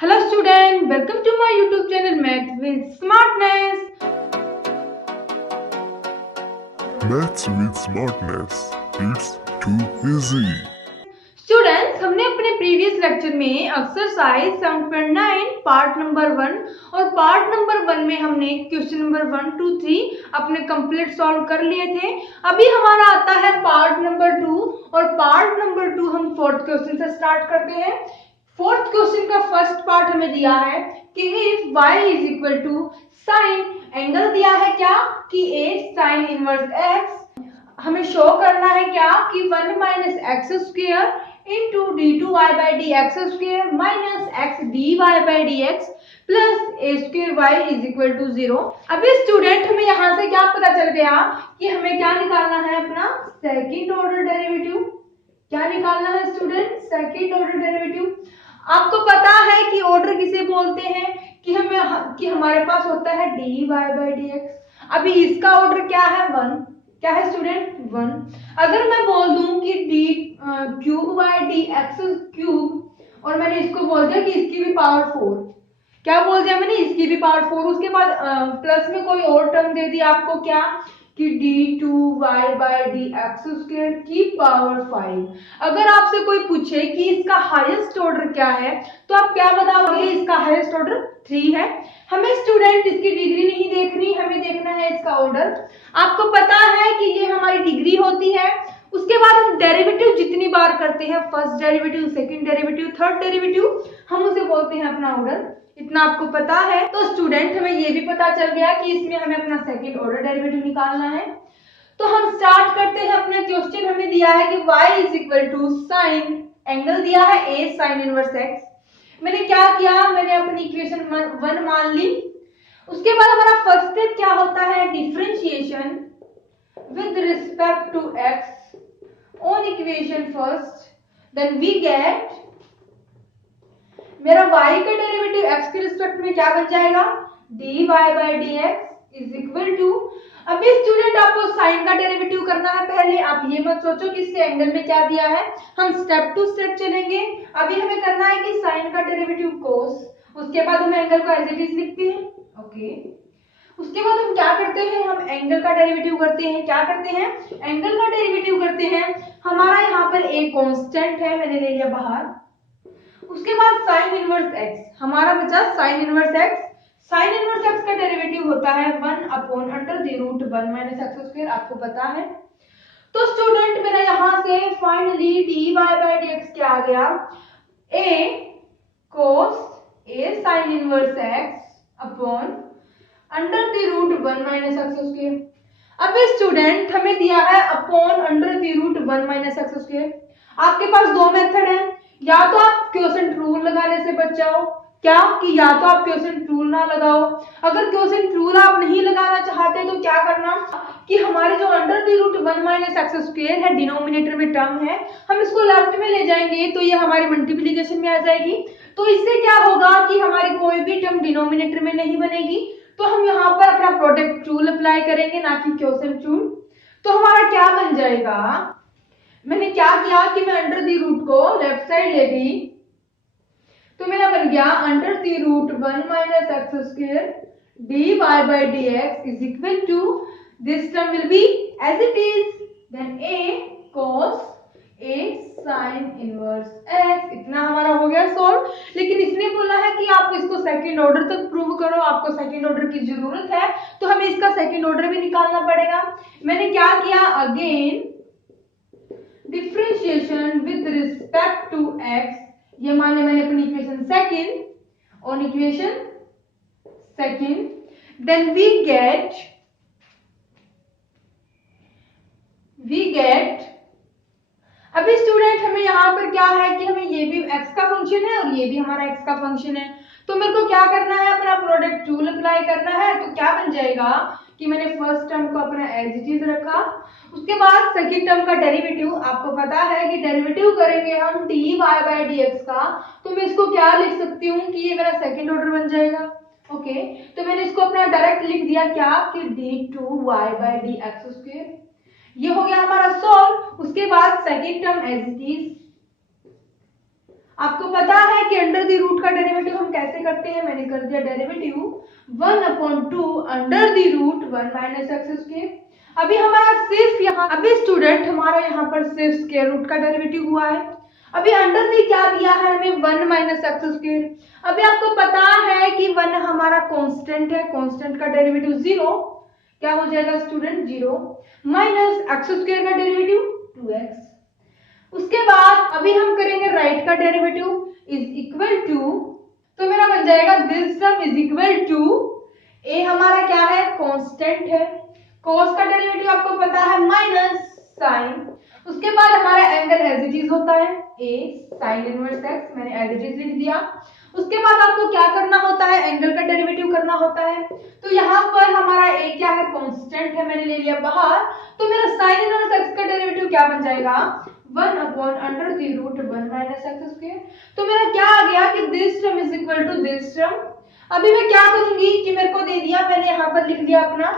Hello student, welcome to my YouTube channel Maths with Smartness. Maths with Smartness. It's too easy. Students, हमने अपने previous lecture में exercise 7.9 part number 1 और part number 1 में हमने question number 1, 2, 3 अपने complete solve कर लिए थे। अभी हमारा आता है पार्ट नंबर 2 और पार्ट नंबर 2 हम फोर्थ क्वेश्चन से स्टार्ट करते हैं। फोर्थ क्वेश्चन का फर्स्ट पार्ट हमें दिया है कि if y is equal to sine, angle दिया है क्या कि a साइन इनवर्स x, हमें शो करना है क्या कि 1 minus x square into d two y by D x square minus x d Y by D x plus a square y is equal to 0। अभी स्टूडेंट हमें यहाँ से क्या पता चल गया कि हमें क्या निकालना है, अपना सेकंड ऑर्डर डेरिवेटिव। क्या निकालना है स्टूडेंट? Second order derivative. आपको पता है कि ऑर्डर किसे बोलते हैं कि हमारे पास होता है d Y by D x. अभी इसका ऑर्डर क्या है? 1। क्या है स्टूडेंट? 1। अगर मैं बोल दूं कि D cube by D x cube और मैंने इसको बोल दिया कि इसकी भी पावर 4, क्या बोल दिया मैंने? इसकी भी पावर 4। उसके बाद प्लस में कोई और टर्म दे दी आपको, क्या कि d two y by D x square की पावर 5। अगर आपसे कोई पूछे कि इसका हाईएस्ट ऑर्डर क्या है तो आप क्या बताओगे? इसका हाईएस्ट ऑर्डर 3 है। हमें स्टूडेंट इसकी डिग्री नहीं देखनी, हमें देखना है इसका ऑर्डर। आपको पता है कि ये हमारी डिग्री होती है। उसके बाद हम डेरिवेटिव जितनी बार करते हैं, first derivative, second derivative, third derivative, हम उसे बोलते हैं अपना ऑर्डर। इतना आपको पता है। तो स्टूडेंट हमें ये भी पता चल गया कि इसमें हमें अपना सेकंड ऑर्डर डेरिवेटिव निकालना है। तो हम स्टार्ट करते हैं अपना क्वेश्चन। हमें दिया है कि y is equal to sine, angle दिया है a साइन इनवर्स x। मैंने क्या किया? मैंने अपनी इक्वेशन 1 मान ली। उसके बाद हमारा फर्स्ट स्टेप क्या होता है? Differentiation with respect to x on equation first, then we get मेरा y का डेरिवेटिव x के रिस्पेक्ट में क्या बन जाएगा? dy by dx is equal to, अभी स्टूडेंट आपको साइन का डेरिवेटिव करना है। पहले आप ये मत सोचो कि इससे एंगल में क्या दिया है, हम स्टेप टू स्टेप चलेंगे। अभी हमें करना है कि साइन का डेरिवेटिव कोस, उसके बाद हम एंगल को एज इट इज लिखते हैं। ओके, उसके बाद हम क्या करते हैं? हम एंगल का डेरिवेटिव करते हैं। क्या करते हैं? एंगल का डेरिवेटिव करते हैं। हमारा यहाँ पर a कांस्टेंट है, मैंने ले लिया बाहर। उसके बाद साइन इनवर्स x, हमारा बचा sine inverse x। Sine inverse x का डेरिवेटिव होता है 1 upon under the root 1 minus x square, आपको पता है। तो स्टूडेंट मेरा यहां से फाइनली dy बाई dx क्या आ गया? a cos a sine inverse x upon under the root 1 minus x square. अब स्टूडेंट हमें दिया है upon under the root 1 minus x square. आपके पास दो मेथड है, या तो आप क्वोशंट रूल लगाने से बच जाओ, क्या कि या तो आप क्वोशंट रूल ना लगाओ। अगर क्वोशंट रूल आप नहीं लगाना चाहते तो क्या करना कि हमारे जो under the root 1 minus x square है, डिनोमिनेटर में टर्म है, हम इसको लेफ्ट में ले जाएंगे तो ये हमारी मल्टीप्लिकेशन में आ जाएगी। तो इससे क्या होगा कि हमारी कोई भी टर्म डिनोमिनेटर में नहीं बनेगी। तो हम यहाँ पर अपना प्रोडक्ट रूल अप्लाई करेंगे, ना कि क्वोशंट रूल। तो हमारा क्या बन जाएगा? मैंने क्या किया कि मैं अंडर द रूट को लेफ्ट साइड ले गई, तो मेरा बन गया under the root 1 minus x square d Y by D x is equal to, this term will be as it is, then a cos a sine inverse x। इतना हमारा हो गया सॉल्व। लेकिन इसने बोला है कि आप इसको सेकंड ऑर्डर तक प्रूव करो, आपको सेकंड ऑर्डर की जरूरत है, तो हमें इसका सेकंड ऑर्डर भी निकालना पड़ेगा। मैंने क्या किया? Again differentiation with respect to x, ये माने मैंने अपनी equation second, on equation second, then we get अभी स्टूडेंट हमें यहाँ पर क्या है कि हमें ये भी x का फंक्शन है और ये भी हमारा x का फंक्शन है। तो मेरे को क्या करना है? अपना प्रोडक्ट रूल अप्लाई करना है। तो क्या बन जाएगा कि मैंने फर्स्ट टर्म को अपना एज इट इज रखा, उसके बाद सेकंड टर्म का डेरिवेटिव, आपको पता है कि डेरिवेटिव करेंगे हम dy बाई dx का, तो मैं इसको क्या लिख सकती हूँ कि ये मेरा सेकंड ऑर्डर बन जाएगा। ओके, तो मैंने इसको अपना डायरेक्ट लिख दिया क्या कि d2y बाई dx स्क्वायर। ये हो गया हमारा सॉल्व। उसके बाद second term as it is, आपको पता है कि अंडर द रूट का डेरिवेटिव हम कैसे करते हैं, मैंने कर दिया derivative 1/2 under the root 1 minus x square. अभी हमारा सिर्फ यहाँ, अभी स्टूडेंट हमारा यहाँ पर सिर्फ स्क्वायर रूट का डेरिवेटिव हुआ है। अभी अंडर दी क्या दिया है हमें, 1 माइनस एक्स स्क्वायर। अभी आपको पता है कि 1 हमारा कांस्टेंट है, कांस्टेंट का डेरिवेटिव 0, क्या हो जाएगा स्टूडेंट 0 माइनस एक्स स्क्वायर का डेरिवेटिव 2x। उसके बाद अभी हम करेंगे राइट का डेरिवेटिव इज इक्वल टू, तो मेरा बन जाएगा this term is equal to, a हमारा क्या है कांस्टेंट है, cos का डेरिवेटिव आपको पता है माइनस साइन। उसके बाद हमारा एंगल एज इट इज होता है a sin इनवर्स x, मैंने एज इट इज लिख दिया। उसके बाद आपको क्या करना होता है, एंगल का डेरिवेटिव करना होता है। तो यहाँ पर हमारा a क्या है कांस्टेंट है, मैंने ले लिया बाहर, तो मेरा sin इनवर्स x का डेरिवेटिव क्या बन जाएगा 1/√1 माइनस एक्स स्क्वायर। तो मेरा क्या आ गया कि this term is equal to this term. अभी मैं क्या करूंगी कि मेरे को दे दिया, मैंने यहाँ पर लिख दिया अपना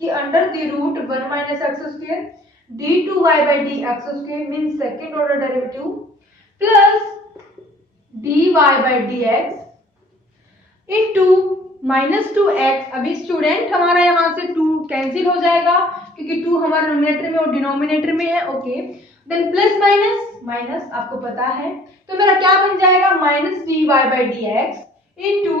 कि under the root 1 minus x square d2y by dx square mean second order derivative plus dy by dx into minus 2x। अभी स्टूडेंट हमारा यहाँ से 2 कैंसिल हो जाएगा क्योंकि 2 हमारे नोमिनेटर में और डिनोमिनेटर में है, okay. Then plus minus minus आपको पता है, तो मेरा क्या बन जाएगा minus dy by dx into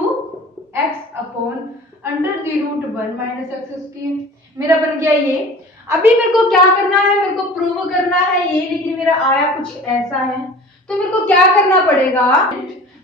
x upon under the root 1 minus x square. मेरा बन गया ये। अभी मेरे को क्या करना है, मेरे को प्रूव करना है ये, लेकिन मेरा आया कुछ ऐसा है, तो मेरे को क्या करना पड़ेगा,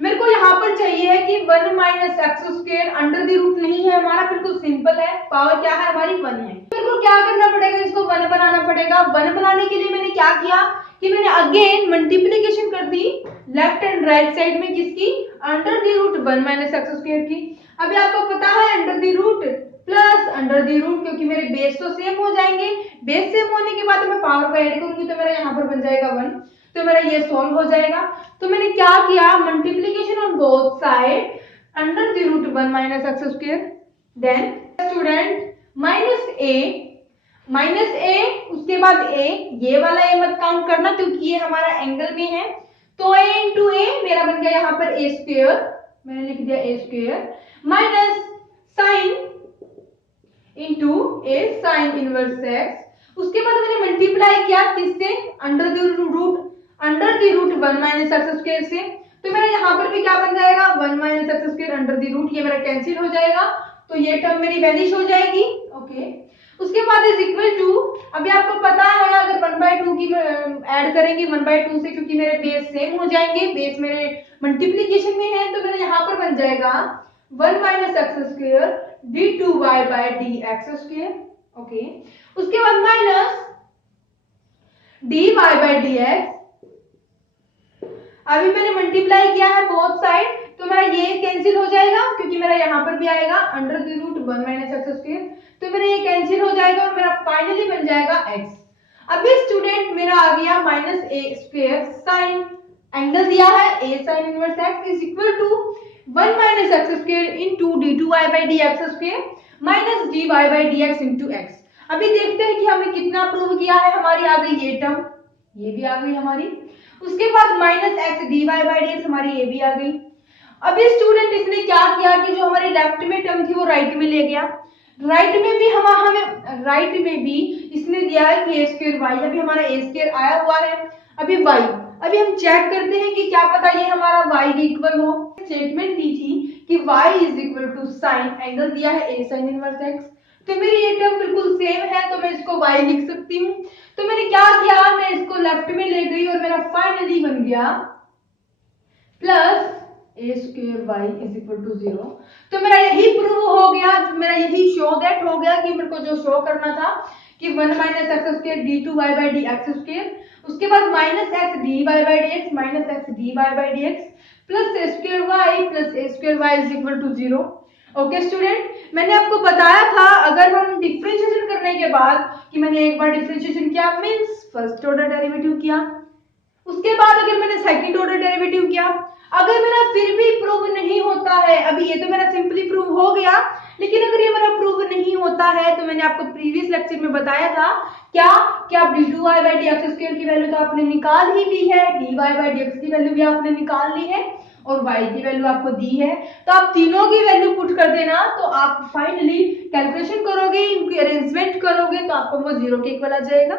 मेरे को यहाँ पर चाहिए है कि 1 minus x square under the root नहीं है हमारा, बिल्कुल सिंपल है, पावर क्या है हमारी 1 है। मेरे को क्या करना पड़ेगा, इसको 1 बनाना पड़ेगा। 1 बनाने के लिए मैंने क्या किया कि मैंने अगेन मल्टीप्लीकेशन कर दी लेफ्ट एंड राइट साइड में, किसकी, under the root 1 minus x square की। अभी आपको पता है under the root plus under the root, क्योंकि मेरे बेस तो सेम हो जाएंगे, बेस सेम होने के बाद मैं पावर को ऐड करूंगी तो मेरा यहाँ पर बन जाएगा 1, तो मेरा ये सॉल्व हो जाएगा। तो मैंने क्या किया, multiplication on both side under the root 1 minus x square, then student minus a, उसके बाद ए, ये वाला ए मत काउंट करना क्योंकि ये हमारा एंगल में है, तो a इंटू ए मेरा बन गया यहाँ पर a स्क्वायर, मैंने लिख दिया a square minus sine into a sine inverse x। उसके बाद मैंने मल्टीप्लाई किया किससे, under the root 1 minus x square से, तो मेरा यहाँ पर भी क्या बन जाएगा 1 minus x square under the root, ये मेरा कैंसिल हो जाएगा, तो ये टर्म मेरी वैनिश हो जाएगी, ओके। उसके बाद इज इक्वल टू, अभी आपको पता है अगर 1/2 की ऐड करेंगे 1/2 से, क्योंकि मेरे बेस सेम हो जाएंगे, बेस मेरे मल्टीप्लीकेशन में है, तो मेरा यहाँ पर बन जाएगा 1 minus x square d2y by dx square, okay. उसके बाद माइनस dy by dx, अभी मैंने मल्टीप्लाई किया है बोथ साइड, तो मेरा ये कैंसिल हो जाएगा क्योंकि मेरा यहाँ पर भी आएगा under the root 1 minus x square, तो मेरा ये कैंसिल हो जाएगा और मेरा फाइनली बन जाएगा x। अभी स्टूडेंट मेरा आ गया minus a square sine, angle दिया है a sine inverse x is equal to 1 minus x square into d2y by dx square minus dy by dx into x। अभी देखते हैं कि हमने कितना प्रूव किया है, हमारी आ गई ये टर्म, ये भी आ गई हमारी, उसके बाद minus x dy by dx हमारी ये भी आ गई। अभी स्टूडेंट इसने क्या किया कि जो हमारी लेफ्ट में टर्म थी वो राइट में ले गया, राइट में भी राइट में भी इसने दिया है कि a स्क्वायर y, अभी हमारा a स्क्वायर आया हुआ है, अभी y, अभी हम चेक करते हैं कि क्या पता ये हमारा y के इक्वल हो। स्टेटमेंट दी थी कि y is equal to sine, angle दिया है a साइन इनवर्स x, तो मेरी ये टर्म बिल्कुल सेम है, तो मैं इसको y लिख सकती हूँ। तो मैंने क्या किया, मैं इसको लेफ्ट में ले गई और मेरा फाइनली बन गया plus a square y is equal to 0। तो मेरा यही प्रूव हो गया, मेरा यही शो दैट हो गया कि मेरे को जो शो करना था कि 1 minus x square d2y by dx square, उसके बाद minus x dy by dx minus x dy by dx plus a square y plus a square y is equal to 0। Okay student, मैंने आपको बताया था अगर हम डिफरेंशिएशन करने के बाद कि मैंने एक बार डिफरेंशिएशन किया मींस फर्स्ट ऑर्डर डेरिवेटिव किया, उसके बाद अगर मैंने सेकंड ऑर्डर डेरिवेटिव किया, अगर मेरा फिर भी प्रूव नहीं होता है, अभी ये तो मेरा सिंपली प्रूव हो गया, लेकिन अगर ये मेरा प्रूव नहीं होता है तो मैंने आपको प्रीवियस लेक्चर में बताया था क्या आप d2y by dx स्क्वायर की वैल्यू तो आपने निकाल ही ली है, dy by dx की वैल्यू भी आपने निकाल ली है, और y की वैल्यू आपको दी है, तो आप तीनों की वैल्यू पुट कर देना, तो आप फाइनली कैलकुलेशन करोगे, इनकी अरेंजमेंट करोगे तो आपको वो 0 के इक्वल आ जाएगा।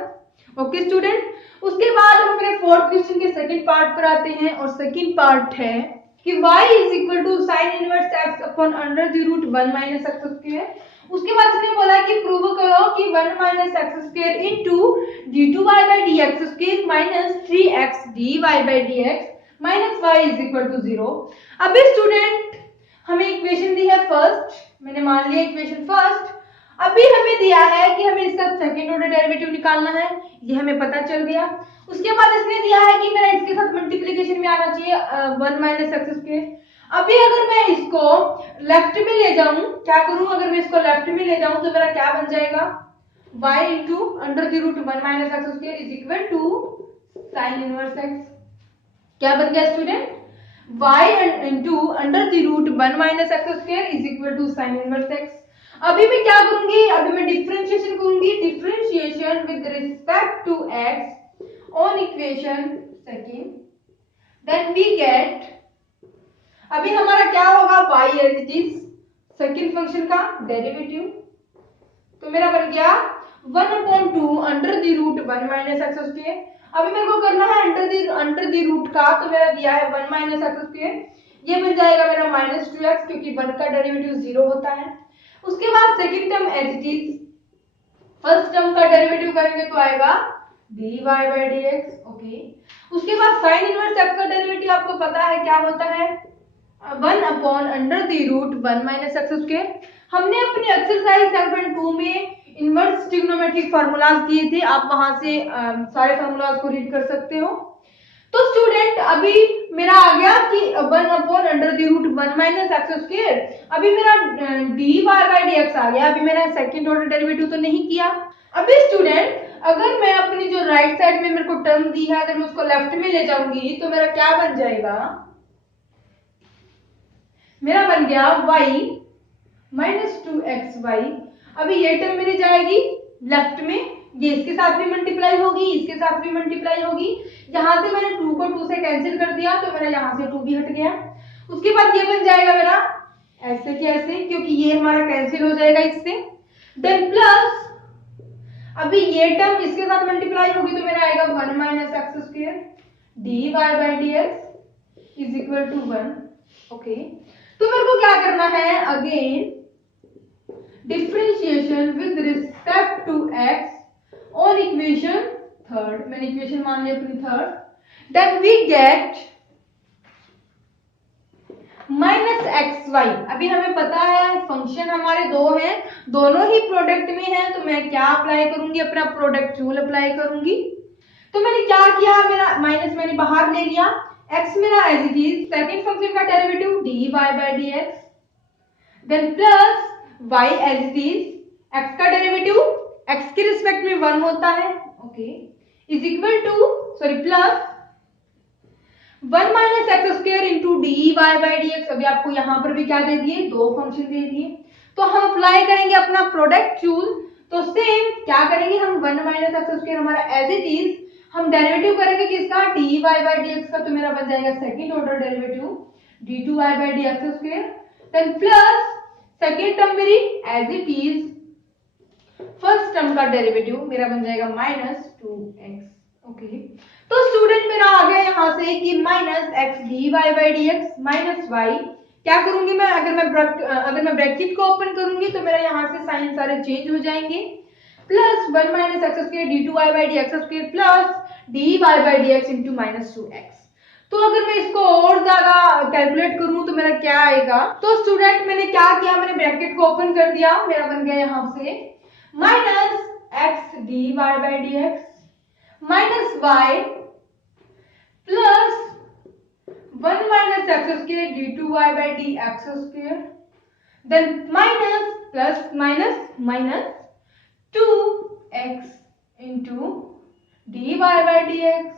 ओके स्टूडेंट, उसके बाद हम अपने फोर्थ क्वेश्चन के सेकंड पार्ट पर आते हैं, और सेकंड पार्ट है कि y is equal to sine inverse x upon under the root 1 minus x square. उसके बाद इसने बोला कि प्रूव करो कि 1 minus x square into d2y by dx square minus 3x dy by dx minus y is equal to 0। अभी student हमें equation दी है फर्स्ट, मैंने मान लिया इक्वेशन फर्स्ट। अभी हमें दिया है कि हमें इसका सेकंड ऑर्डर डेरिवेटिव निकालना है, ये हमें पता चल गया। उसके बाद इसने दिया है कि मेरा इसके साथ मल्टीप्लिकेशन में आना चाहिए 1 माइनस एक्स स्क्वायर। अभी अगर मैं इसको लेफ्ट में ले जाऊं, क्या करूं, अगर मैं इसको लेफ्ट में ले जाऊं तो मेरा क्या बन जाएगा, y into under the root 1 minus x square is equal to sine inverse x. क्या बन गया student, y into under the root 1 minus x square is equal to sine inverse x. अभी मैं क्या करूंगी, अभी मैं डिफरेंशिएशन करूंगी, differentiation with respect to x on equation second, then we get, अभी हमारा क्या होगा, y as it is second function का डेरिवेटिव, तो मेरा बन गया 1/2 under the root 1 minus x square. अभी मेरे को करना है अंडर द रूट का, तो मेरा दिया है 1 माइनस एक्स स्क्वायर, ये बन जाएगा मेरा माइनस 2x, क्योंकि 1 का डेरिवेटिव 0 होता है। उसके बाद second term as it is, first term का डेरिवेटिव करेंगे तो आएगा dy बाई dx। ओके, उसके बाद साइन इनवर्स x का डेरिवेटिव आपको पता है क्या होता है, 1 upon under the root 1 minus x square. हमने अपनी एक्सरसाइज 7.2 में इनवर्स ट्रिग्नोमेट्रिक फार्मूलाज दिए थे, आप वहां से सारे फार्मूलाज को रीड कर सकते हो। तो स्टूडेंट अभी मेरा आ गया कि 1 upon under the root 1 minus x square, अभी मेरा dy बाई dx आ गया। अभी मैंने सेकंड ऑर्डर डेरिवेटिव तो नहीं किया। अभी स्टूडेंट अगर मैं अपनी जो राइट साइड में मेरे को टर्म दी है, अगर मैं उसको लेफ्ट में ले जाऊंगी तो मेरा क्या बन जाएगा, मेरा बन गया y माइनस 2xy। अभी ये टर्म मेरी जाएगी लेफ्ट में, ये इसके साथ भी मल्टीप्लाई होगी, इसके साथ भी मल्टीप्लाई होगी। यहां से मैंने 2 को 2 से कैंसिल कर दिया, तो मेरा यहां से 2 भी हट गया। उसके बाद ये बन जाएगा मेरा ऐसे के ऐसे, क्योंकि ये हमारा कैंसिल हो जाएगा इससे। देन प्लस अभी ये टर्म इसके साथ मल्टीप्लाई होगी, तो मेरा आएगा 1 minus x square dy by dx is equal to 1। Okay, तो मेरे को क्या करना है, again differentiation with respect to x on equation third, मैंने इक्वेशन मान लिया अपनी third, then we get minus x y. अभी हमें पता है फंक्शन हमारे दो हैं, दोनों ही प्रोडक्ट में है, तो मैं क्या अप्लाई करूंगी, अपना प्रोडक्ट रूल अप्लाई करूंगी। तो मैंने क्या किया, मेरा माइनस मैंने बाहर ले लिया, x मेरा as it is second function का derivative dy by dx, then plus y as it is x का डेरिवेटिव x के रिस्पेक्ट में 1 होता है, okay, is equal to sorry plus 1 minus x square into dy by dx। अभी आपको यहां पर भी क्या दे दिए, दो फंक्शन दे दिए, तो हम अप्लाई करेंगे अपना प्रोडक्ट रूल। तो सेम क्या करेंगे हम, 1 माइनस एक्स स्क्वायर हमारा एज इट इज, हम डेरिवेटिव करेंगे किसका, dy बाई dx का, तो मेरा बन जाएगा second order derivative d2y by dx square, then plus second term मेरी as it is first term का डेरिवेटिव मेरा बन जाएगा माइनस 2x। ओके, तो स्टूडेंट मेरा आ गया यहां से कि minus x dy by dx minus y, क्या करूंगी मैं, अगर मैं ब्रैकेट को ओपन करूंगी तो मेरा यहां से साइन सारे चेंज हो जाएंगे, plus 1 minus x square d2y by dx square plus dy by dx into minus 2x। तो अगर मैं इसको और ज्यादा कैलकुलेट करूं तो मेरा क्या आएगा, तो स्टूडेंट मैंने क्या किया, मैंने ब्रैकेट को ओपन कर दिया, मेरा बन गया यहां से minus x dy by dx minus y plus 1 minus x square d2y by dx square, then minus plus minus minus 2x into dy by dx।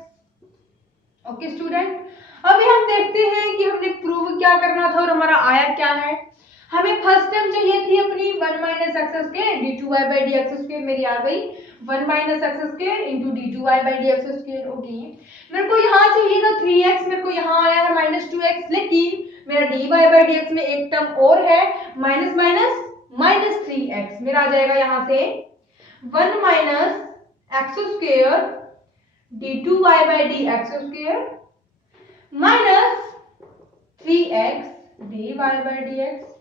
Okay student, अभी हम देखते हैं कि हमने प्रूव क्या करना था और हमारा आया क्या है। हमें फर्स्ट टर्म चाहिए थी अपनी 1 minus x square d2y by D x square, मेरी आ गई 1 minus x square into d2y by D x square. Okay, मेरे को यहाँ चाहिए था 3x, मेरे को यहाँ आया है माइनस 2x, लेकिन मेरा dy बाई डी एक्स में एक टर्म और है माइनस माइनस माइनस 3x, मेरा आ जाएगा यहाँ से 1 minus x square d2y by D x square minus 3x dy by D x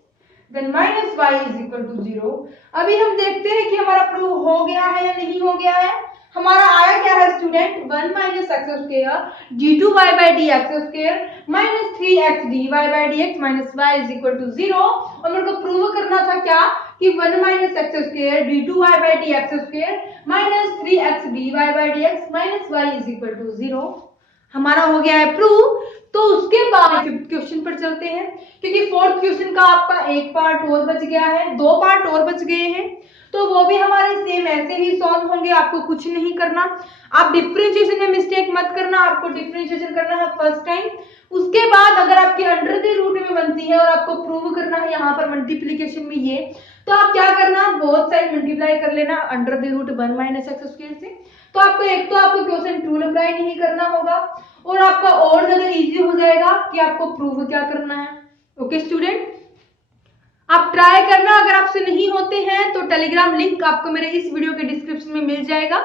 then minus y is equal to 0। अभी हम देखते हैं कि हमारा प्रूव हो गया है या नहीं हो गया है। हमारा आया क्या है student 1 minus x square d2y by D x square minus 3x dy by D x minus y is equal to 0। और मेरे को प्रूव करना था क्या कि 1 minus x square d2y by D x square minus 3x dy by D x minus y is equal to 0। हमारा हो गया है प्रूव। तो उसके बाद फिफ्थ क्वेश्चन पर चलते हैं, क्योंकि फोर्थ क्वेश्चन का आपका एक पार्ट और बच गया है, 2 पार्ट और बच गए हैं, तो वो भी हमारे सेम ऐसे ही सॉल्व होंगे। आपको कुछ नहीं करना, आप डिफरेंशिएशन में मिस्टेक मत करना, आपको डिफरेंशिएशन करना है फर्स्ट टाइम। उसके बाद अगर आपकी अंडर द रूट में बनती है और आपको प्रूव करना है यहाँ पर मल्टीप्लीकेशन में ये, तो आप क्या करना, बोथ साइड मल्टीप्लाई कर लेना under the root 1 minus x square से। तो आपको क्वेश्चन टूल अप्लाई नहीं करना होगा और आपका और ज्यादा इजी हो जाएगा कि आपको प्रूव क्या करना है। ओके स्टूडेंट, आप ट्राई करना, अगर आपसे नहीं होते हैं तो टेलीग्राम लिंक आपको मेरे इस वीडियो के डिस्क्रिप्शन में मिल जाएगा।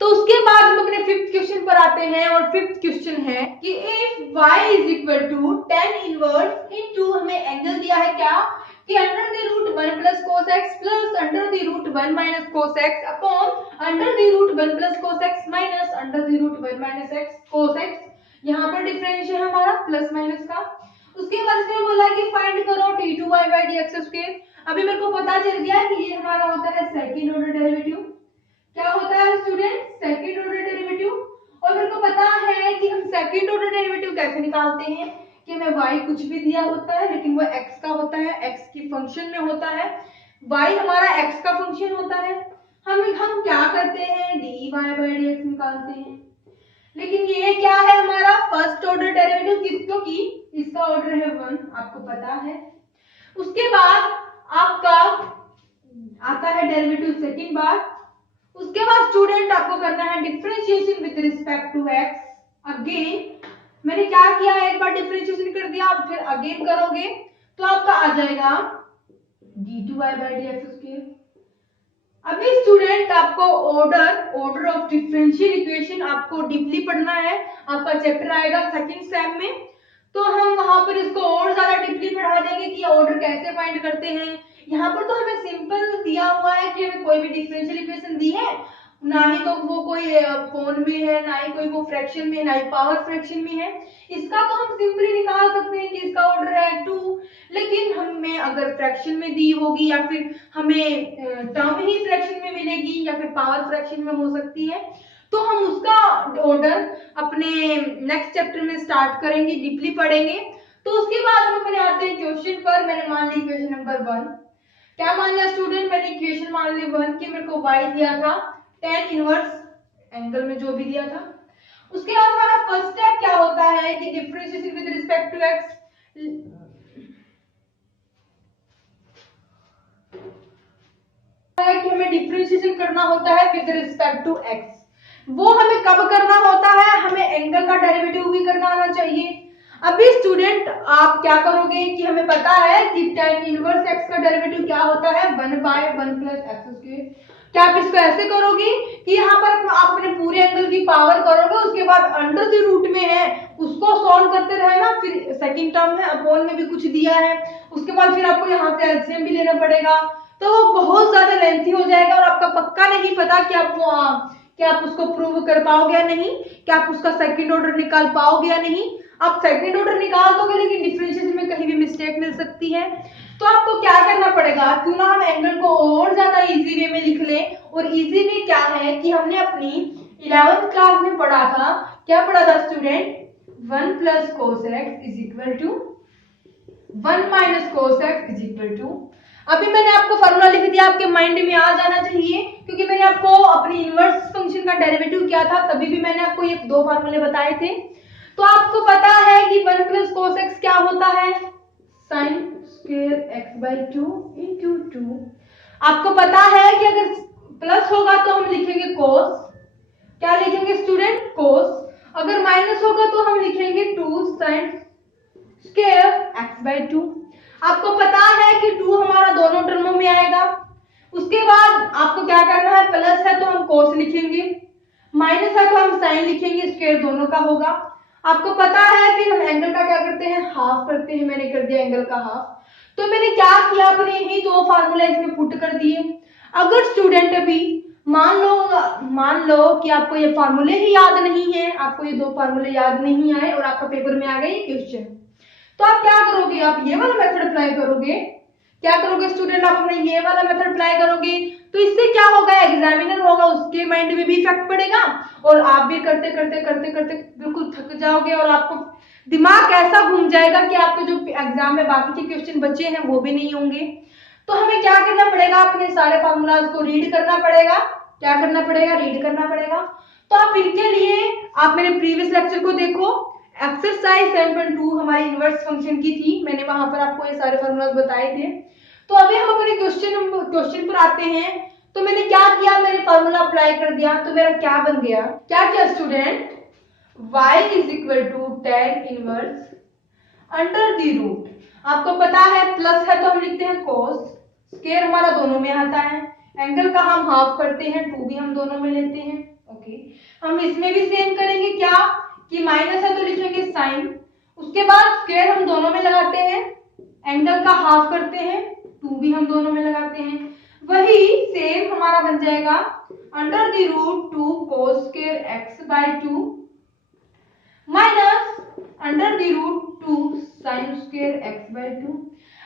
तो उसके बाद हम अपने फिफ्थ क्वेश्चन पर आते हैं और फिफ्थ क्वेश्चन है कि if y is equal to tan inverse into, हमें एंगल दिया है क्या कि under the root 1 plus cos x plus under the root 1 minus cos x upon under the root 1 plus cos x minus under the root 1 minus x cos x। यहाँ पर difference है हमारा plus minus का। उसके बाद इसमें बोला कि फाइंड करो d2y by D x square. अभी मेरे को पता चल गया कि ये हमारा होता है सेकंड ऑर्डर डेरिवेटिव। क्या होता है स्टूडेंट, सेकंड ऑर्डर डेरिवेटिव। और मेरे को पता है कि हम सेकंड ऑर्डर डेरिवेटिव कैसे निकालते हैं कि हमें y कुछ भी दिया होता है लेकिन वो x का होता है, x की फंक्शन में होता है, y हमारा x का फंक्शन होता है। हम क्या करते हैं, dy बाई डी एक्स निकालते हैं। लेकिन ये क्या है हमारा फर्स्ट ऑर्डर डेरिवेटिव, क्योंकि इसका ऑर्डर है 1, आपको पता है। उसके बाद आपका आता है डेरिवेटिव सेकंड बार। उसके बाद स्टूडेंट आपको करना है differentiation with respect to x। Again मैंने क्या किया है, एक बार डिफरेंशिएशन कर दिया, आप फिर अगेन करोगे तो आपका आ जाएगा d2y by D x square. अभी स्टूडेंट आपको ऑर्डर ऑफ डिफरेंशियल इक्वेशन आपको डीपली पढ़ना है, आपका चैप्टर आएगा सेकंड सेम में, तो हम वहां पर इसको और ज्यादा डीपली पढ़ा देंगे कि ऑर्डर कैसे फाइंड करते हैं। यहाँ पर तो हमें सिंपल दिया हुआ है कि हमें कोई भी डिफरेंशियल इक्वेशन दी है, ना ही तो वो कोई फॉर्म में है, ना ही कोई वो फ्रैक्शन में, ना ही पावर फ्रैक्शन में है। इसका तो हम सिंपली निकाल सकते हैं कि इसका ऑर्डर है 2, लेकिन हमें अगर फ्रैक्शन में दी होगी या फिर हमें टर्म ही फ्रैक्शन में मिलेगी या फिर पावर फ्रैक्शन में हो सकती है, तो हम उसका ऑर्डर अपने नेक्स्ट चैप्टर में स्टार्ट करेंगे, डीपली पढ़ेंगे। तो उसके बाद हम अपने आते हैं क्वेश्चन पर। मैंने मान ली इक्वेशन नंबर 1। क्या मान लिया स्टूडेंट, मैंने इक्वेशन मान ली 1 कि मेरे को y दिया था tan इनवर्स एंगल में जो भी दिया था। उसके बाद हमारा फर्स्ट स्टेप क्या होता है कि differentiation with respect to x, कि हमें डिफरेंशिएशन करना होता है विद रिस्पेक्ट टू x। वो हमें कब करना होता है, हमें एंगल का डेरिवेटिव भी करना आना चाहिए। अभी स्टूडेंट आप क्या करोगे कि हमें पता है कि tan इनवर्स x का डेरिवेटिव क्या होता है 1 बाय 1 प्लस एक्स स्क्वायर। क्या आप इसको ऐसे करोगे कि यहाँ पर आप अपने पूरे एंगल की पावर करोगे, उसके बाद अंडर द रूट में है उसको सॉल्व करते रहना, फिर सेकंड टर्म है अपॉन में भी कुछ दिया है, उसके बाद फिर आपको यहाँ से एलसीएम भी लेना पड़ेगा, तो वो बहुत ज्यादा लेंथी हो जाएगा और आपका पक्का नहीं पता कि आप उसको प्रूव कर पाओगे या नहीं, कि आप उसका सेकंड ऑर्डर निकाल पाओगे या नहीं। आप सेकंड ऑर्डर निकाल दोगे लेकिन डिफरेंशिएशन में कहीं भी मिस्टेक मिल सकती है। तो आपको क्या करना पड़ेगा, क्यों ना हम एंगल को और ज्यादा इजी वे में लिख लें। और इजी वे क्या है कि हमने अपनी 11th क्लास में पढ़ा था, क्या पढ़ा था student, 1 plus cos x is equal to 1 minus cos x is equal to. अभी मैंने आपको फॉर्मूला लिख दिया, आपके माइंड में आ जाना चाहिए, क्योंकि मैंने आपको अपनी इनवर्स फंक्शन का डेरिवेटिव किया था, तभी भी मैंने आपको ये 2 फॉर्मूले बताए थे। तो आपको पता है कि 1 प्लस cos x क्या होता है, sin square x by 2 into 2। आपको पता है कि अगर प्लस होगा तो हम लिखेंगे कोस, क्या लिखेंगे स्टूडेंट, कोस। अगर माइनस होगा तो हम लिखेंगे 2 साइन स्क्वायर एक्स बाई 2। आपको पता है कि 2 हमारा दोनों टर्मों में आएगा। उसके बाद आपको क्या करना है, प्लस है तो हम कोस लिखेंगे, माइनस है तो हम साइन लिखेंगे, स्क्वायर दोनों का होगा। आपको पता है फिर हम एंगल का क्या करते हैं, हाफ करते हैं। मैंने कर दिया एंगल का हाफ। तो मैंने क्या किया, अपने यही दो फार्मूला इसमें पुट कर दिए। अगर स्टूडेंट अभी मान लो कि आपको ये फार्मूले ही याद नहीं है, आपको ये दो फार्मूले याद नहीं आए और आपका पेपर में आ गए ये क्वेश्चन, तो आप क्या करोगे, आप ये वाला मेथड अप्लाई करोगे। क्या करोगे स्टूडेंट, आप अपने ये वाला मेथड अप्लाई करोगे। तो इससे क्या होगा, एग्जामिनर होगा उसके माइंड में भी इफेक्ट पड़ेगा और आप भी करते करते करते करते बिल्कुल थक जाओगे और आपको दिमाग ऐसा घूम जाएगा कि आपको जो एग्जाम में बाकी के क्वेश्चन बचे हैं वो भी नहीं होंगे। तो हमें क्या करना पड़ेगा, अपने सारे फार्मूलाज को रीड करना पड़ेगा। क्या करना पड़ेगा, रीड करना पड़ेगा। तो आप इनके लिए आप मेरे प्रीवियस लेक्चर को देखो, एक्सरसाइज 7.2 हमारी इनवर्स फंक्शन की थी, मैंने वहां पर आपको ये सारे फार्मूलाज बताए थे। तो अभी हम अपने क्वेश्चन पर आते हैं। तो मैंने क्या किया, मैंने फार्मूला अप्लाई कर दिया, तो मेरा क्या बन गया, क्या किया student, y is equal to tan inverse under the root. आपको पता है प्लस है तो हम लिखते हैं कोस, स्क्वायर हमारा दोनों में आता है, एंगल का हम हाफ करते हैं, 2 भी हम दोनों में लेते हैं। ओके, हम इसमें भी सेम करेंगे, क्या कि माइनस है तो लिखेंगे साइन, उसके बाद स्क्वायर हम दोनों में लगाते हैं, एंगल का हाफ करते हैं, 2 भी हम दोनों में लगाते हैं। वही सेम हमारा बन जाएगा under the root 2 cos square x by 2 minus under the root 2 sine square x by 2।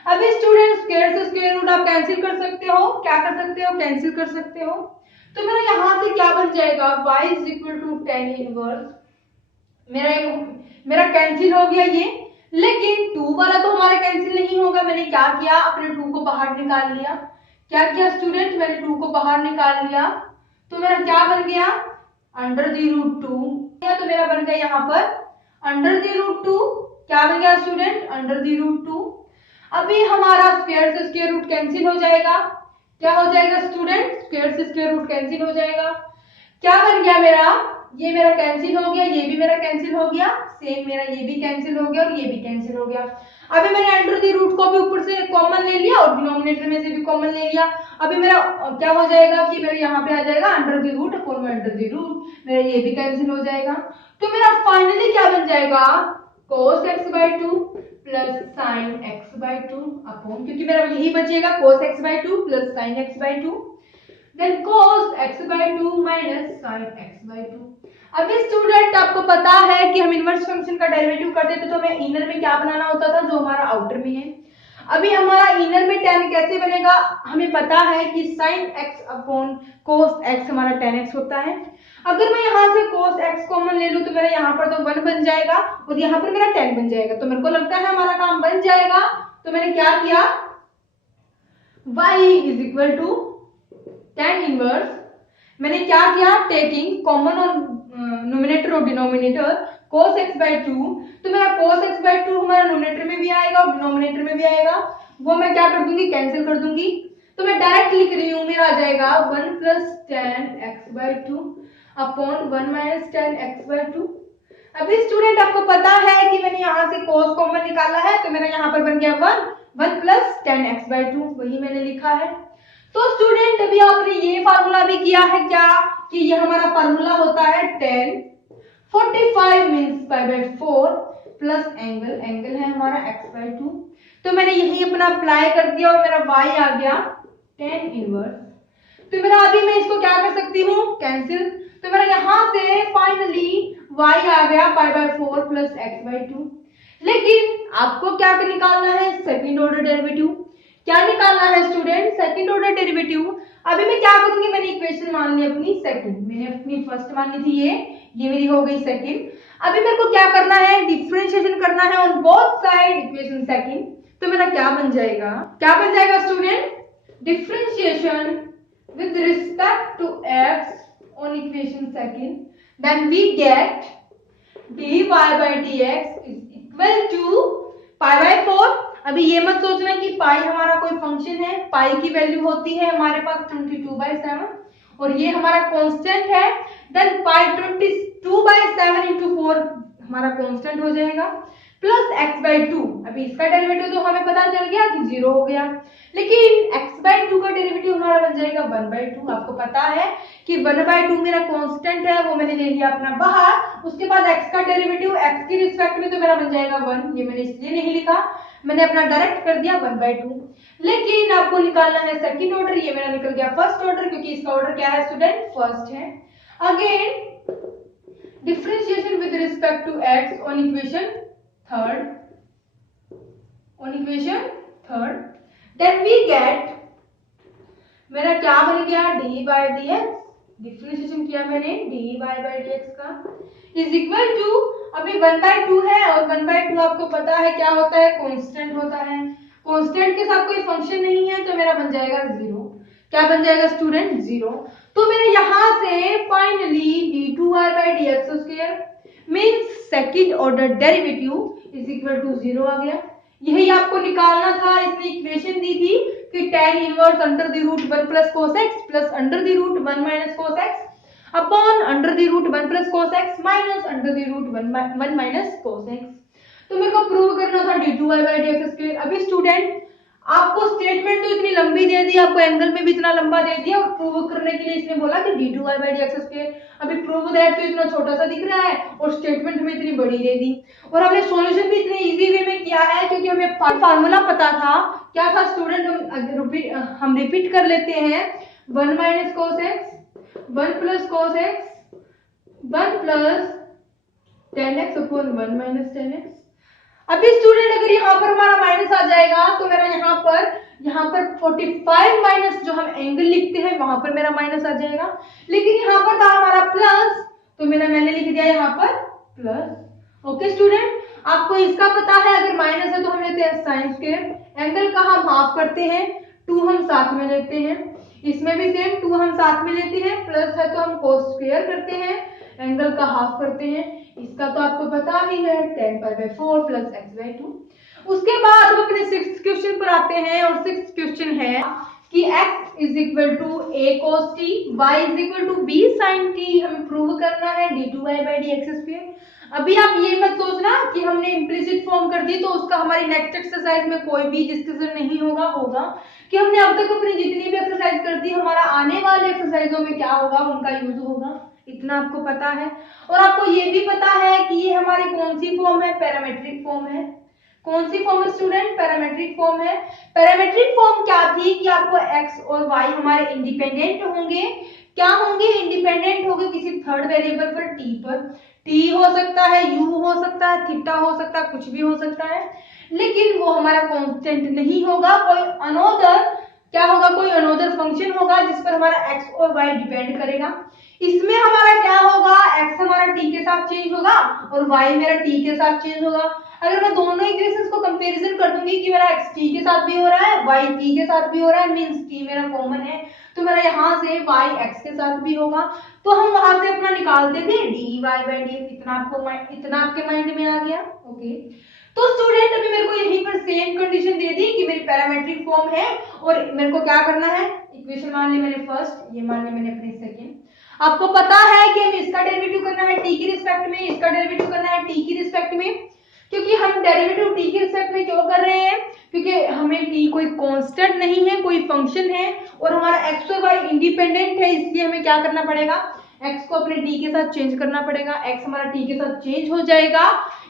अभी स्टूडेंट स्क्वायर से स्क्वायर रूट आप कैंसिल कर सकते हो, क्या कर सकते हो, कैंसिल कर सकते हो। तो मेरा यहां से क्या बन जाएगा, y is equal to tan inverse, मेरा कैंसिल हो गया ये। लेकिन 2 वाला तो हमारा कैंसिल नहीं होगा। मैंने क्या किया, अपने 2 को बाहर निकाल लिया। क्या किया स्टूडेंट, मैंने 2 को बाहर निकाल लिया। तो मेरा क्या बन गया, अंडर द रूट 2, तो मेरा बन गया यहाँ पर अंडर द रूट 2। क्या बन गया स्टूडेंट, अंडर द रूट 2। अभी हमारा स्क्वायर से स्क्वायर रूट कैंसिल हो जाएगा। क्या हो जाएगा स्टूडेंट, स्क्वायर से स्क्वायर रूट कैंसिल हो जाएगा। क्या बन गया मेरा, ये मेरा कैंसिल हो गया, ये भी मेरा कैंसिल हो गया, सेम मेरा ये भी कैंसिल हो गया और ये भी कैंसिल हो गया। अभी मैंने अंडर द रूट को भी ऊपर से कॉमन ले लिया और डिनोमिनेटर में से भी कॉमन ले लिया। अभी मेरा क्या हो जाएगा कि मेरा यहाँ पे आ जाएगा under the root upon under the root, मेरा ये भी कैंसिल हो जाएगा। तो मेरा फाइनली क्या बन जाएगा, cos x by 2 plus sin x by 2 अपॉन, क्योंकि मेरा यही बचेगा cos x by 2 plus sin x by 2, then cos x by 2 minus sin x by 2। अभी स्टूडेंट आपको पता है कि हम इनवर्स फंक्शन का डेरिवेटिव करते थे तो हमें इनर में क्या बनाना होता था, जो हमारा आउटर में है। अभी हमारा इनर में tan कैसे बनेगा, हमें पता है कि sin x upon cos x हमारा tan x होता है। अगर मैं यहाँ से cos x कॉमन ले लूं तो मेरा यहाँ पर तो 1 बन जाएगा और यहाँ पर मेरा tan बन जाएगा। तो मेरे को लगता है हमारा काम बन जाएगा। तो मैंने क्या किया, y is equal to tan inverse, मैंने क्या किया, टेकिंग कॉमन और नोमिनेटर और डिनोमिनेटर cos x by 2, तो मेरा cos x by 2 हमारा नोमिनेटर में भी आएगा और डिनोमिनेटर में भी आएगा, वो मैं क्या कर दूंगी, कैंसिल कर दूंगी। तो मैं डायरेक्ट लिख रही हूँ, मेरा आ जाएगा 1 plus tan x by 2 upon 1 minus tan x by 2। अभी स्टूडेंट आपको पता है कि मैंने यहाँ से cos कॉमन निकाला है तो मेरा यहाँ पर बन गया 1 प्लस tan x by 2, वही मैंने लिखा है। तो स्टूडेंट अभी आपने ये फार्मूला भी किया है क्या, कि ये हमारा फार्मूला होता है tan 45 means pi by 4 plus angle है हमारा x by 2। तो मैंने यही अपना अप्लाई कर दिया और मेरा y आ गया tan इनवर्स। तो मेरा अभी मैं इसको क्या कर सकती हूँ, कैंसिल। तो मेरा यहाँ से फाइनली y आ गया pi by 4 plus x by 2। लेकिन आपको क्या निकालना है, सेकंड ऑर्डर डेरिवेटिव। क्या निकालना है स्टूडेंट, सेकंड ऑर्डर डेरिवेटिव। अभी मैं क्या करूंगी, मैंने इक्वेशन मान ली अपनी सेकंड, मैंने अपनी फर्स्ट मान ली थी ये मेरी हो गई सेकंड। अभी मेरे को क्या करना है, डिफरेंशिएशन करना है on both side equation second. तो मेरा क्या बन जाएगा student, differentiation with respect to x on equation second, then we get dy by dx is equal to pi by 4। अभी ये मत सोचना कि पाई हमारा कोई फंक्शन है, पाई की वैल्यू होती है हमारे पास 22/7 और ये हमारा कांस्टेंट है, देन पाई 22/7 इंटू 4 हमारा कांस्टेंट हो जाएगा, प्लस x/2। अभी इसका डेरिवेटिव तो हमें पता चल गया कि 0 हो गया, लेकिन x/2 का डेरिवेटिव हमारा बन जाएगा 1/2। आपको पता है कि 1/2 मेरा कांस्टेंट है, वो मैंने ले लिया अपना बाहर। उसके बाद x का डेरिवेटिव x के रिस्पेक्ट में तो मेरा बन जाएगा 1, ये मैंने इसलिए नहीं लिखा, मैंने अपना डायरेक्ट कर दिया 1/2। लेकिन आपको निकालना है सेकंड ऑर्डर, ये मेरा निकल गया फर्स्ट ऑर्डर, क्योंकि इसका ऑर्डर क्या है स्टूडेंट, फर्स्ट है। Again differentiation with respect to x on equation third, then we get, मेरा क्या बन गया dy/dx, डिफरेंशिएशन किया मैंने dy/dx का, इज इक्वल टू, अभी 1/2 है और 1/2 आपको पता है क्या होता है, कांस्टेंट होता है। कांस्टेंट के साथ कोई फंक्शन नहीं है तो मेरा बन जाएगा 0। क्या बन जाएगा स्टूडेंट, 0। तो मेरे यहां से finally d2y/dx² means second order derivative is equal to 0 आ गया। यही आपको निकालना था, इसने इक्वेशन दी थी कि tan inverse under the root 1 plus cos x plus under the root 1 minus cos x upon under the root 1 plus cos x minus under the root 1 minus cos x। तो मेरे को प्रूव करना था d2y/dx²। अभी student आपको statement तो इतनी लंबी दे दी, आपको एंगल में भी इतना लंबा दे दिया और प्रूव करने के लिए इसने बोला कि d2y/dx²। अभी प्रूव दैट तो इतना छोटा सा दिख रहा है और स्टेटमेंट में इतनी बड़ी दे दी, और हमने सॉल्यूशन भी इतने इजी वे में किया है क्योंकि हमें फार्मूला पता था। क्या था स्टूडेंट, हम रिपीट कर लेते हैं, 1 minus cos x 1 plus cos x 1 plus tan x upon 1 minus tan x। अभी स्टूडेंट अगर यहाँ पर हमारा माइनस आ जाएगा तो मेरा यहाँ पर 45 माइनस जो हम एंगल लिखते हैं वहां पर मेरा माइनस आ जाएगा, लेकिन यहाँ पर था हमारा प्लस तो मैंने लिख दिया यहाँ पर प्लस। ओके स्टूडेंट, आपको इसका पता है अगर माइनस है तो हम लेते हैं साइन स्क्वायर, एंगल का हम हाफ करते हैं, 2 हम साथ में लेते हैं, इसमें भी सेम 2 हम साथ में लेते हैं, प्लस है तो हम कोस स्क्वायर करते हैं, एंगल का हाफ करते हैं। इसका तो आपको पता ही है tan π/4 प्लस x/2। उसके बाद हम अपने 6th क्वेश्चन पर आते हैं और 6th क्वेश्चन है कि x is equal to a cos t, y is equal to b sin t हमें प्रूव करना है d2y/dx²। अभी आप ये मत सोचना कि हमने इम्प्लिसिट फॉर्म कर दी तो उसका हमारी नेक्स्ट एक्सरसाइज में कोई भी डिस्कशन नहीं होगा कि हमने अब तक अपनी जितनी भी एक्सरसाइज कर दी हमारा आने वाले एक्सरसाइजों में क्या होगा, उनका यूज होगा, इतना आपको पता है। और आपको ये भी पता है कि ये हमारी कौन सी फॉर्म है, पैरामेट्रिक फॉर्म है। कौन सी फॉर्म स्टूडेंट, पैरामेट्रिक फॉर्म है। पैरामेट्रिक फॉर्म क्या थी कि आपको x और y हमारे इंडिपेंडेंट होंगे, क्या होंगे, इंडिपेंडेंट होंगे किसी थर्ड वेरिएबल पर, t पर। t हो सकता है, u हो सकता है, थीटा हो सकता है, कुछ भी हो सकता है, लेकिन वो हमारा कांस्टेंट नहीं होगा, कोई अनोदर क्या होगा, कोई अनोदर फंक्शन होगा जिस पर हमारा x और y डिपेंड करेगा। इसमें हमारा क्या होगा, x हमारा t के साथ चेंज होगा और y मेरा t के साथ चेंज होगा। अगर मैं दोनों इक्वेशंस को कंपैरिजन कर दूंगी कि मेरा x t के साथ भी हो रहा है, y t के साथ भी हो रहा है, मींस t मेरा कॉमन है, तो मेरा यहाँ से y x के साथ भी होगा, तो हम वहां से अपना निकालते थे dy/dx। इतना आपके माइंड में आ गया। ओके, तो स्टूडेंट अभी मेरे को यहीं पर सेम कंडीशन दे दी कि मेरी पैरामेट्रिक फॉर्म है और मेरे को क्या करना है, इक्वेशन मान ली मैंने फर्स्ट, ये मान ली मैंने अपनी सेकंड। आपको पता है कि हमें इसका डेरिवेटिव करना है t की रिस्पेक्ट में, इसका डेरिवेटिव करना है t की रिस्पेक्ट में, क्योंकि हम डेरिवेटिव t की रिस्पेक्ट में क्यों कर रहे हैं, क्योंकि हमें t कोई कांस्टेंट नहीं है, कोई फंक्शन है और हमारा x और y इंडिपेंडेंट है, इसलिए हमें क्या करना पड़ेगा, x को अपने t के साथ चेंज करना पड़ेगा। x हमारा t के साथ चेंज हो जाएगा,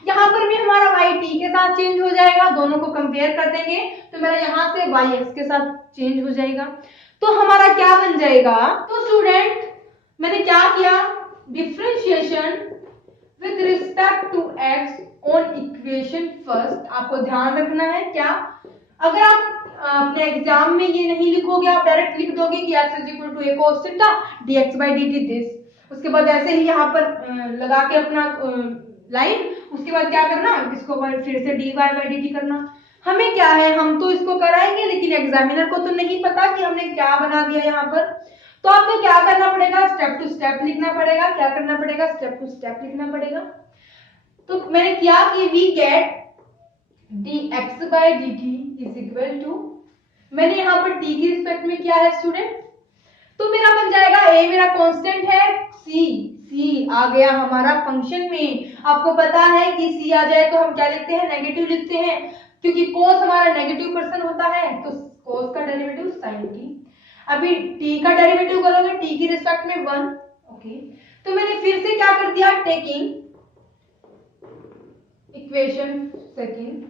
यहाँ पर भी हमारा y t के साथ चेंज हो जाएगा, दोनों को कंपेयर कर देंगे तो मेरा यहाँ से y x के साथ चेंज हो जाएगा, तो हमारा क्या बन जाएगा। तो स्टूडेंट मैंने क्या किया, differentiation with respect to x on equation first. आपको ध्यान रखना है क्या, अगर आप अपने एग्जाम में ये नहीं लिखोगे, आप डायरेक्ट लिख दोगे कि x is equal to a cos theta dx/dt this, उसके बाद ऐसे ही यहाँ पर लगा के अपना लाइन, उसके बाद क्या करना, इसको फिर से dy/dt करना। हमें क्या है, हम तो इसको कराएंगे लेकिन एग्जामिनर को तो नहीं पता कि हमने क्या बना दिया यहाँ पर, तो आपको क्या करना पड़ेगा, स्टेप टू स्टेप लिखना पड़ेगा। क्या करना पड़ेगा, स्टेप टू स्टेप लिखना पड़ेगा। तो मैंने किया कि we get dx by dt is equal to, मैंने यहाँ पर t की रिस्पेक्ट में क्या है स्टूडेंट, तो मेरा बन जाएगा a मेरा कांस्टेंट है, c आ गया हमारा फंक्शन में। आपको पता है कि c आ जाए तो हम क्या लिखते हैं, नेगेटिव लिखते हैं, क्योंकि cos हमारा नेगेटिव पर्सन होता है, तो cos का डेरिवेटिव sin t। अभी t का डेरिवेटिव करोगे t की रिस्पेक्ट में 1, ओके। तो मैंने फिर से क्या कर दिया, taking equation second,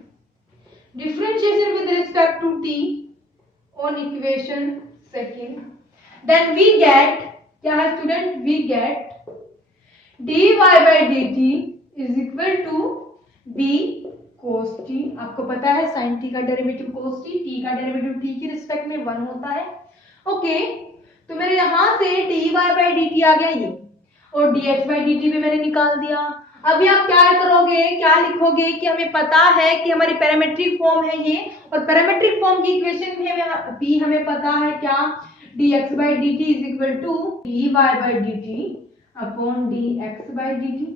differentiation with respect to t on equation second, then we get, क्या है student, we get dy by dt is equal to b cos t। आपको पता है sin t का डेरिवेटिव cos t, t का derivative t की respect में 1 होता है, ओके। तो मेरे यहां से dy by dt आ गया ये, और dx by dt भी मैंने निकाल दिया। अभी आप क्या करोगे, क्या लिखोगे कि हमें पता है कि हमारी पैरामेट्रिक फॉर्म है ये, और पैरामेट्रिक फॉर्म की इक्वेशन में p हमें पता है क्या, dx by dt is equal to dy by dt upon dx by dt,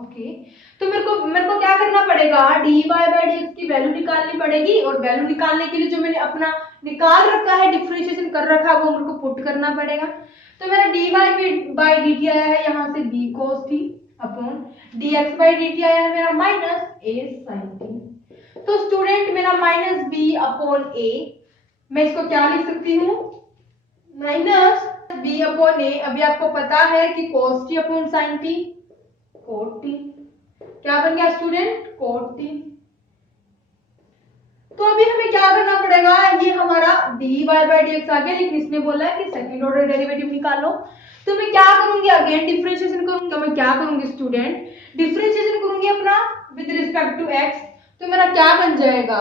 okay. तो मेरे को क्या करना पड़ेगा, dy by dx की वैल्यू निकालनी पड़ेगी, और वैल्यू निकालने के लिए जो मैंने अपना निकाल रखा है, डिफरेंशिएशन कर रखा है, वो मेरे को पुट करना पड़ेगा। तो मेरा dy by dt आया है यहाँ से b cos t upon dx by dt आया है मेरा माइनस a sin t। तो स्टूडेंट मेरा माइनस b अपॉन a, मैं इसको क्या लिख सकती हूँ, माइनस b अपॉन a। अभी आपको पता है कि cos t upon sin t cot t, क्या बन गया स्टूडेंट, cot t। तो अभी हमें क्या करना पड़ेगा, ये हमारा dy by dx आ गया, लेकिन इसने बोला है कि सेकंड ऑर्डर डेरिवेटिव निकालो। तो मैं क्या करूंगी, अगेन डिफरेंशिएशन करूंगी। तो मैं क्या करूंगी स्टूडेंट, डिफरेंशिएशन करूंगी अपना विद रिस्पेक्ट टू x। तो मेरा क्या बन जाएगा,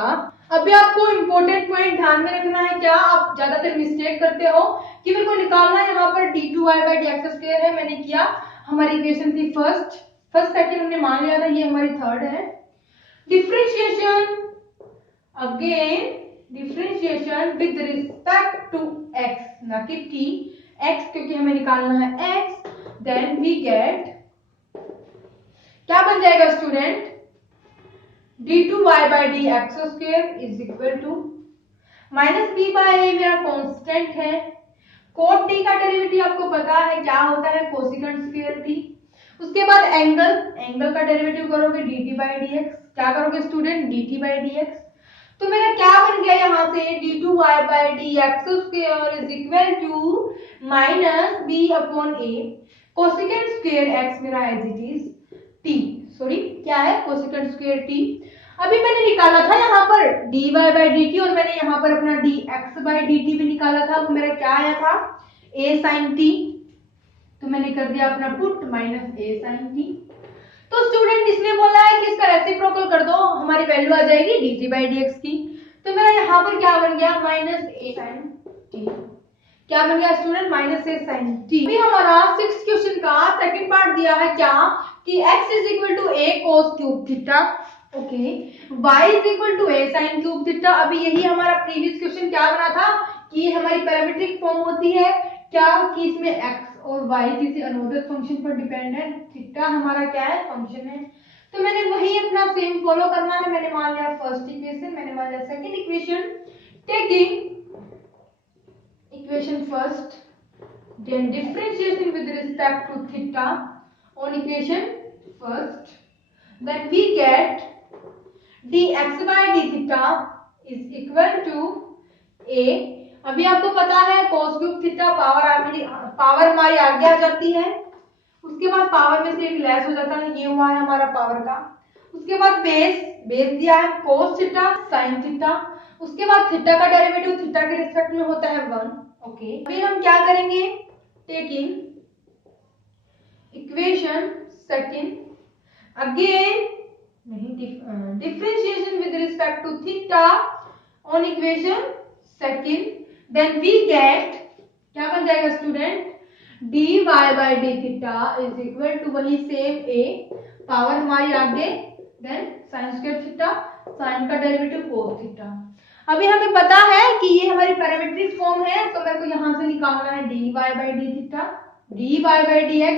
अभी आपको इंपॉर्टेंट पॉइंट ध्यान में रखना है, क्या आप ज्यादातर मिस्टेक करते हो कि मेरे को निकालना यहाँ पर d2y by dx स्क्वायर है, मैंने किया, हमारी इक्वेशन थी फर्स्ट सेकंड हमने मान लिया था, ये हमारी थर्ड है। Differentiation, again differentiation with respect to x, ना कि t, x क्योंकि हमें निकालना है x, देन वी गेट, क्या बन जाएगा student, d2y by dx square is equal to minus b by a मेरा कांस्टेंट है, cot t का डेरिवेटिव आपको पता है क्या होता है, कोसिकेंट स्क्वायर t। उसके बाद एंगल का डेरिवेटिव करोगे dt by dx, क्या करोगे स्टूडेंट, dt by dx। तो मेरा क्या बन गया यहाँ से, d2y by dx square is equal to minus b upon a, cosecant square x मेरा as it is t, sorry क्या है, कोसिकेंट स्क्वायर t। अभी मैंने निकाला था यहाँ पर dy by dt, और मैंने यहाँ पर अपना dx by dt भी निकाला था, वो मेरा क्या आया था, a sin t। तो मैंने कर दिया अपना put minus a sin t। तो स्टूडेंट इसने बोला है कि इसका रेसिप्रोकल कर दो, हमारी वैल्यू आ जाएगी dt by dx की। तो मेरा यहाँ पर क्या बन गया, माइनस a sin t, क्या बन गया student, minus a sin t। अभी हमारा 6th क्वेश्चन का सेकंड पार्ट दिया है क्या, कि x is equal to a cos cube theta, okay, y is equal to a sin cube theta. अभी यही हमारा प्रीवियस क्वेश्चन क्या बना था, कि हमारी पैरामीट्रिक फॉर्म होती है क्या, कि इसमें x और y किसी अनोदर फंक्शन पर डिपेंड है, थीटा हमारा क्या है, फंक्शन है। तो मैंने वही अपना सेम फॉलो करना है, मैंने मान लिया फर्स्ट इक्वेशन, मैंने मान लिया second equation, taking equation first, then differentiation with respect to theta on equation first, then we get dx by d theta is equal to a। अभी आपको पता है cos क्यूब थीटा पावर हमारी आगे आ जाती है, उसके बाद पावर में से एक लेस हो जाता है, ये हुआ है हमारा पावर का। उसके बाद बेस दिया है cos थीटा sin थीटा, उसके बाद थीटा का डेरिवेटिव थीटा के रिस्पेक्ट में होता है 1, ओके। अभी हम क्या करेंगे, taking equation second, again differentiation with respect to theta on equation second, then we get, क्या बन जाएगा student, dy by d theta is equal to वही सेम a, पावर हमारी आगे, then sin square theta, sin का derivative cos theta। अभी हमें पता है कि ये हमारी पैरामीट्रिक फॉर्म है, तो मेरे को यहाँ से निकालना है dy by d theta, dy by dx,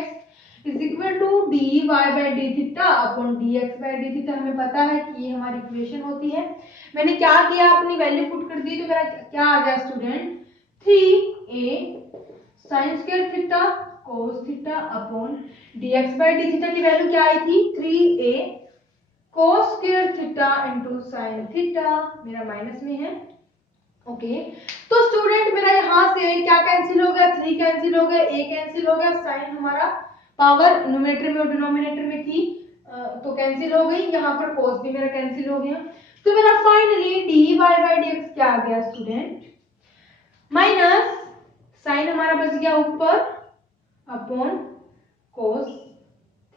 is equal to D Y by D theta upon D X by D theta. हमें पता है कि ये हमारी इक्वेशन होती है। मैंने क्या किया, अपनी वैल्यू पुट कर दी, तो मेरा क्या आ गया student, 3a sine square theta cos theta upon D X by D theta की वैल्यू क्या आई थी, 3a cos square theta into sine theta, मेरा माइनस में है। ओके तो स्टूडेंट मेरा यहाँ से क्या कैंसिल हो गया, 3 कैंसिल हो गया, a कैंसिल हो गया, साइन हमारा पावर न्यूमरेटर में और डिनोमिनेटर में थी तो कैंसिल हो गई, यहाँ पर cos भी मेरा कैंसिल हो गया। तो मेरा finally D Y by D X क्या आ गया स्टूडेंट, माइनस साइन हमारा बच गया ऊपर अपॉन cos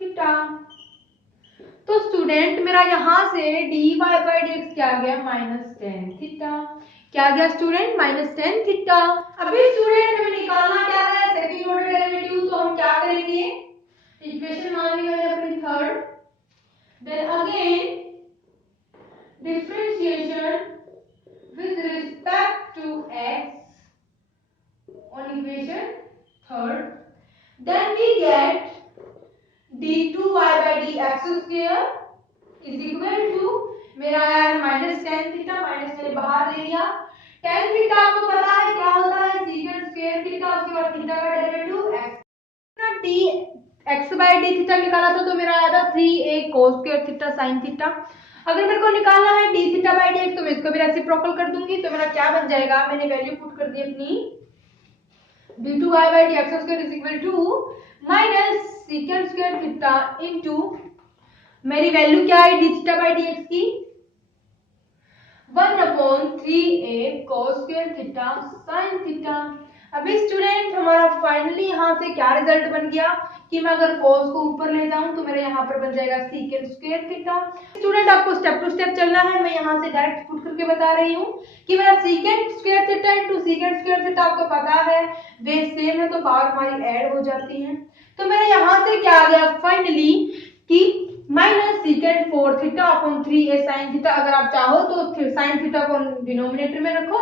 थीटा। तो स्टूडेंट मेरा यहाँ से D Y by D X क्या आ गया, माइनस टेन थीटा। क्या गया स्टूडेंट, माइनस टेन थीटा। अभी स्टूडेंट हमें निकालना क्या है, सेकंड ऑर्डर डेरिवेटिव। तो हम क्या करेंगे, इक्वेशन मान ली मैंने अपनी third, then again differentiation with respect to X on equation third, then we get d2y by dx square is equal to मेरा है माइनस टेन थीटा, माइनस मैंने बाहर ले लिया। टेन थीटा आपको पता है क्या होता है, सीकेंट स्क्वायर थीटा, उसके बाद थीटा का डेरिवेटिव x ना d x by d theta निकाला था तो मेरा आया था 3a cos square theta sin theta. अगर मेरे को निकालना है d थीटा by dx तो मैं इसको भी रेसिप्रोकल कर दूंगी, तो मेरा क्या बन जाएगा, मैंने वैल्यू पुट कर दी अपनी d2y by dx square is equal to minus secant square theta into मेरी वैल्यू क्या है D theta by D x की 1/3a cos square theta sin theta. अभी स्टूडेंट हमारा फाइनली यहाँ से क्या रिजल्ट बन गया कि मैं अगर cos को ऊपर ले जाऊं तो मेरे यहाँ पर बन जाएगा सीकेंट स्क्वायर थीटा। स्टूडेंट आपको स्टेप टू स्टेप चलना है, मैं यहाँ से डायरेक्ट पुट करके बता रही हूँ कि मेरा secant square theta into secant square theta आपको पता है बेस सेम है तो पावर हमारी ऐड हो जाती है। तो मेरे यहाँ से क्या आ गया फाइनली कि minus secant 4 theta upon 3a sine theta. अगर आप चाहो तो साइन थीटा को डिनोमिनेटर में रखो,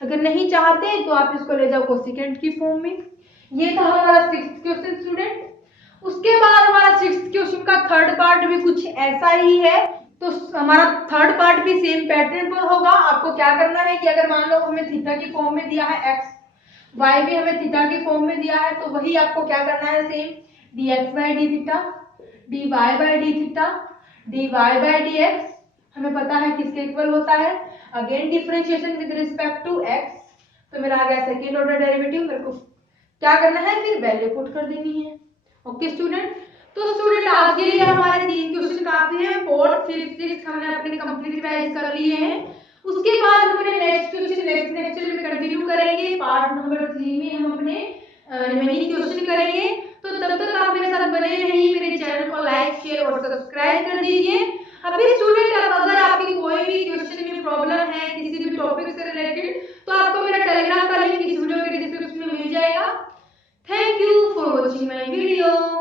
अगर नहीं चाहते तो आप इसको ले जाओ कोसिकेंट की फॉर्म में। ये था हमारा 6th क्वेश्चन स्टूडेंट। उसके बाद हमारा 6th क्वेश्चन का थर्ड पार्ट भी कुछ ऐसा ही है, तो हमारा थर्ड पार्ट भी सेम पैटर्न पर होगा। आपको क्या करना है कि अगर मान लो हमें थीटा की फॉर्म में दिया है x, y भी हमें थीटा की फॉर्म में दिया है, तो वही आपको क्या करना है, same dx by D theta, dy by D theta, dy by dx हमें पता है किसके इक्वल होता है, again differentiation with respect to x। तो मेरा आ गया सेकेंड ऑर्डर डेरिवेटिव, मेरे को क्या करना है फिर वैल्यू पुट कर देनी है। ओके स्टूडेंट, तो स्टूडेंट आज के लिए हमारे 3 क्वेश्चन काफी है, 4th 5th 6th हमने अपने कंप्लीट रिवाइज कर लिए हैं। उसके बाद हम अपने नेक्स्ट क्वेश्चन नेक्स्ट लेक्चर में कंटिन्यू करेंगे। पार्ट नंबर 3 में हम अपने रिमेनिंग क्वेश्चन करेंगे। तो तब तक आप मेरे साथ बने रहिए, मेरे चैनल को लाइक शेयर और सब्सक्राइब कर दीजिए। अभी स्टूडेंट अगर आपकी कोई भी क्वेश्चन में प्रॉब्लम है किसी भी टॉपिक से रिलेटेड, तो आपको मेरा टेलीग्राम का लिंक इस वीडियो के डिस्क्रिप्शन में मिल जाएगा। Thank you for watching my video.